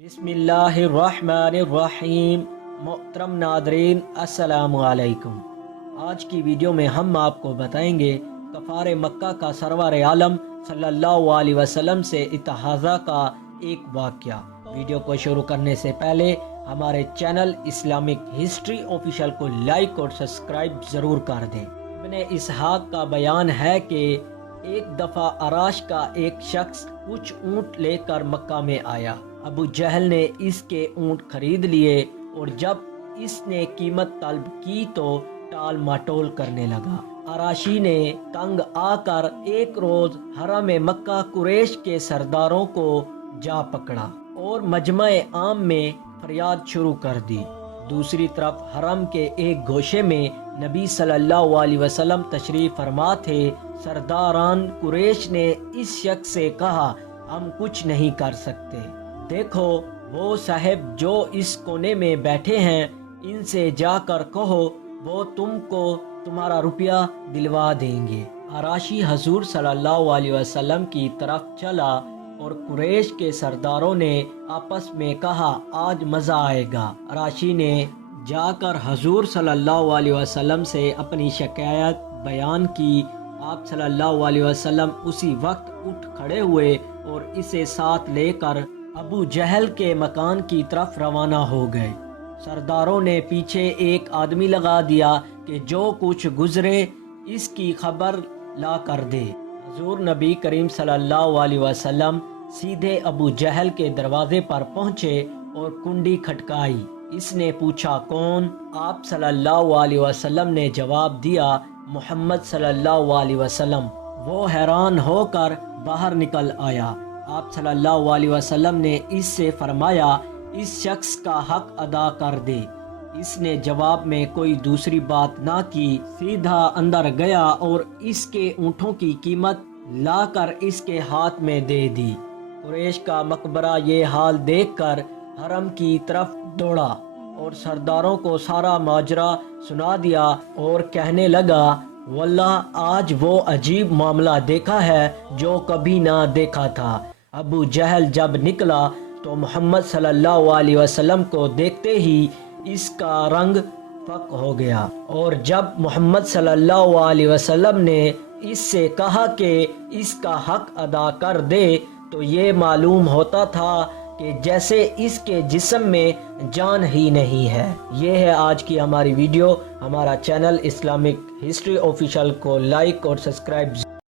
बिस्मिल्लाहिर्रहमानिर्रहीम। मोहतरम नादरीन, अस्सलामु अलैकुम। आज की वीडियो में हम आपको बताएंगे कफ़ार मक्का का सरवर आलम सल्लल्लाहु अलैहि वसल्लम से इतिहाज़ा का एक वाक़या। वीडियो को शुरू करने से पहले हमारे चैनल इस्लामिक हिस्ट्री ऑफिशियल को लाइक और सब्सक्राइब ज़रूर कर दें। इब्ने इसहाक का बयान है कि एक दफ़ा अराश का एक शख्स कुछ ऊँट लेकर मक्का में आया। अबू जहल ने इसके ऊँट खरीद लिए और जब इसने कीमत तलब की तो टाल मटोल करने लगा। अराशी ने तंग आकर एक रोज हरम मक्का कुरैश के सरदारों को जा पकड़ा और मजमा-ए आम में फरियाद शुरू कर दी। दूसरी तरफ हरम के एक गोशे में नबी सल्लल्लाहु अलैहि वसल्लम तशरीफ फरमा थे। सरदारान कुरैश ने इस शख्स से कहा, हम कुछ नहीं कर सकते। देखो वो साहब जो इस कोने में बैठे हैं, इनसे जाकर कहो वो तुमको तुम्हारा रुपया दिलवा देंगे। अराशी हजूर सल्लल्लाहु अलैहि वसल्लम की तरफ चला और कुरैश के सरदारों ने आपस में कहा, आज मज़ा आएगा। अराशी ने जाकर हजूर सल्लल्लाहु अलैहि वसल्लम से अपनी शिकायत बयान की। आप सल्लल्लाहु अलैहि वसल्लम उसी वक्त उठ खड़े हुए और इसे साथ लेकर अबू जहल के मकान की तरफ रवाना हो गए। सरदारों ने पीछे एक आदमी लगा दिया कि जो कुछ गुजरे इसकी खबर ला कर दे। हुजूर नबी करीम सल्लल्लाहु अलैहि वसल्लम सीधे अबू जहल के दरवाजे पर पहुंचे और कुंडी खटकाई। इसने पूछा, कौन? आप सल्लल्लाहु अलैहि वसल्लम ने जवाब दिया, मोहम्मद सल्लल्लाहु अलैहि वसल्लम। वो हैरान होकर बाहर निकल आया। आप सल्लल्लाहु अलैहि वसल्लम ने इससे फरमाया, इस शख्स का हक अदा कर दे। इसने जवाब में कोई दूसरी बात ना की, सीधा अंदर गया और इसके ऊँटों की कीमत लाकर इसके हाथ में दे दी। कुरैश का मकबरा ये हाल देखकर हरम की तरफ दौड़ा और सरदारों को सारा माजरा सुना दिया और कहने लगा, वल्लाह आज वो अजीब मामला देखा है जो कभी ना देखा था। अबू जहल जब निकला तो मोहम्मद सल्लल्लाहु अलैहि वसल्लम को देखते ही इसका रंग फक हो गया और जब मोहम्मद सल्लल्लाहु अलैहि वसल्लम ने इससे कहा कि इसका हक अदा कर दे तो ये मालूम होता था कि जैसे इसके जिस्म में जान ही नहीं है। ये है आज की हमारी वीडियो। हमारा चैनल इस्लामिक हिस्ट्री ऑफिशियल को लाइक और सब्सक्राइब